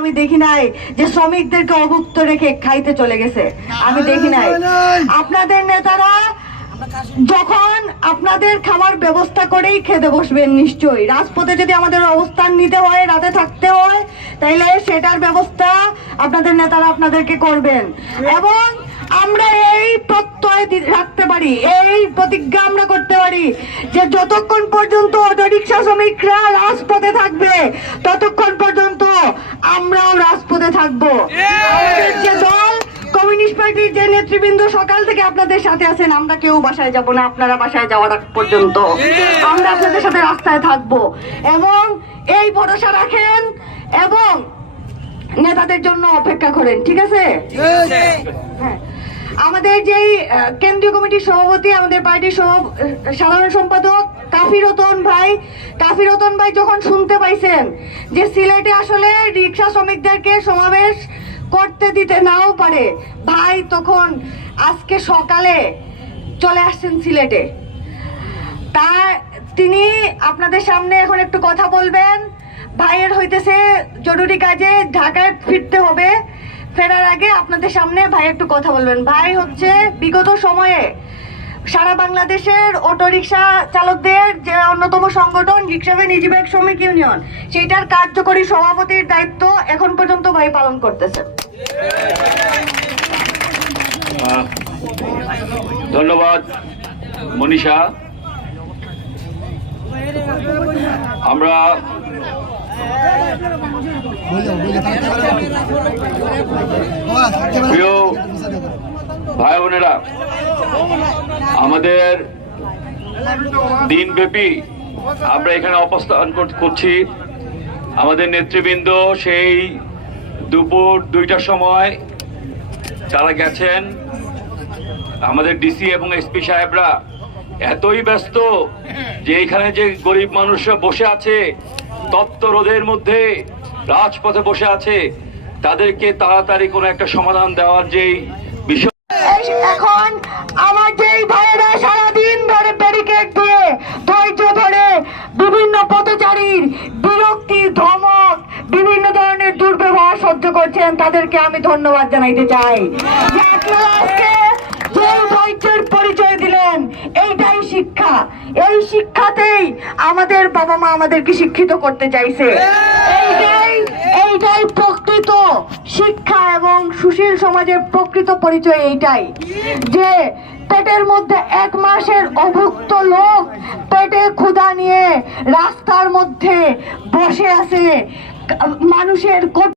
আমি দেখি নাই যে শ্রমিকদেরকে অভুক্ত রেখে খাইতে চলে গেছে, আমি দেখি নাই। আপনাদের নেতারা যখন আপনাদের খাবার ব্যবস্থা করেই খেতে বসবেন, নিশ্চয়ই রাজপথে যদি আমাদের অবস্থান নিতে হয়, রাতে থাকতে হয়, তাইলে সেটার ব্যবস্থা আপনাদের নেতারা আপনাদেরকে করবেন। এবং আমরা এই প্রত্যয় রাখতে পারি, এই প্রতিজ্ঞা আমরা করতে পারি যে যতক্ষণ পর্যন্ত অটোরিকশা শ্রমিকরা রাজপথে থাকবে ততক্ষণ পর্যন্ত আমরাও রাজপথে থাকবো। আমাদের যে দল কমিউনিস্ট পার্টির যে নেতৃবৃন্দ সকাল থেকে আপনাদের সাথে আছেন, আমরা কেউ বাসায় যাব না, আপনারা বাসায় যাওয়ার আগ পর্যন্ত আমরা আপনাদের সাথে রাস্তায় থাকবো। এবং এই ভরসা রাখেন এবং নেতাদের জন্য অপেক্ষা করেন, ঠিক আছে? হ্যাঁ, আমাদের যেই কেন্দ্রীয় কমিটির সভাপতি, আমাদের পার্টির সাধারণ সম্পাদক কাফির রতন ভাই যখন শুনতে পাইছেন যে সিলেটে আসলে রিক্সা শ্রমিকদেরকে সমাবেশ করতে দিতে নাও পারে, ভাই তখন আজকে সকালে চলে আসছেন সিলেটে। তা তিনি আপনাদের সামনে এখন একটু কথা বলবেন। ভাইয়ের হইতেছে জরুরি কাজে ঢাকায় ফিরতে হবে, ফেরার আগে আপনাদের সামনে ভাই একটু কথা বলবেন। ভাই হচ্ছে বিগত সময়ে সারা বাংলাদেশের অটোরিকশা চালকদের যে অন্যতম সংগঠন রিক্সাভ্যান ইজিবাইক শ্রমিক ইউনিয়ন, সেইটার কার্যকরী সভাপতির দায়িত্ব এখন পর্যন্ত ভাই পালন করতেছে। ধন্যবাদ মনীষা। আমরা প্রিয় ভাই বোনেরা, আমাদের দিনব্যাপী আমরা এখানে অবস্থান করছি। আমাদের নেতৃবৃন্দ সেই দুপুর 2টার সময় তারা গেছেন। আমাদের ডিসি এবং এসপি সাহেবরা এতই ব্যস্ত যে এখানে যে গরিব মানুষরা বসে আছে, তপ্ত রোদের মধ্যে রাজপথে বসে আছে, তাদেরকে তাড়াতাড়ি কোনো একটা সমাধান দেওয়ার যেই বিষয়। এখন আমার যেই ভাইয়েরা সারাদিন ধরে ব্যারিকেড দিয়ে ধৈর্য ধরে বিভিন্ন পথচারীর বিরক্তি, ধমক, বিভিন্ন ধরনের দুর্ব্যবহার সহ্য করছেন, তাদেরকে আমি ধন্যবাদ জানাইতে চাই যে আপনারা আজকে যে ধৈর্যের পরিচয় দিলেন। এইটাই শিক্ষা, এই শিক্ষাতেই আমাদের বাবা মা আমাদেরকে শিক্ষিত করতে চাইছে। এইটাই প্রকৃত শিক্ষা এবং সুশীল সমাজের প্রকৃত পরিচয়। এইটাই যে পেটের মধ্যে 1 মাসের অভুক্ত লোক পেটে ক্ষুধা নিয়ে রাস্তার মধ্যে বসে আছে, মানুষের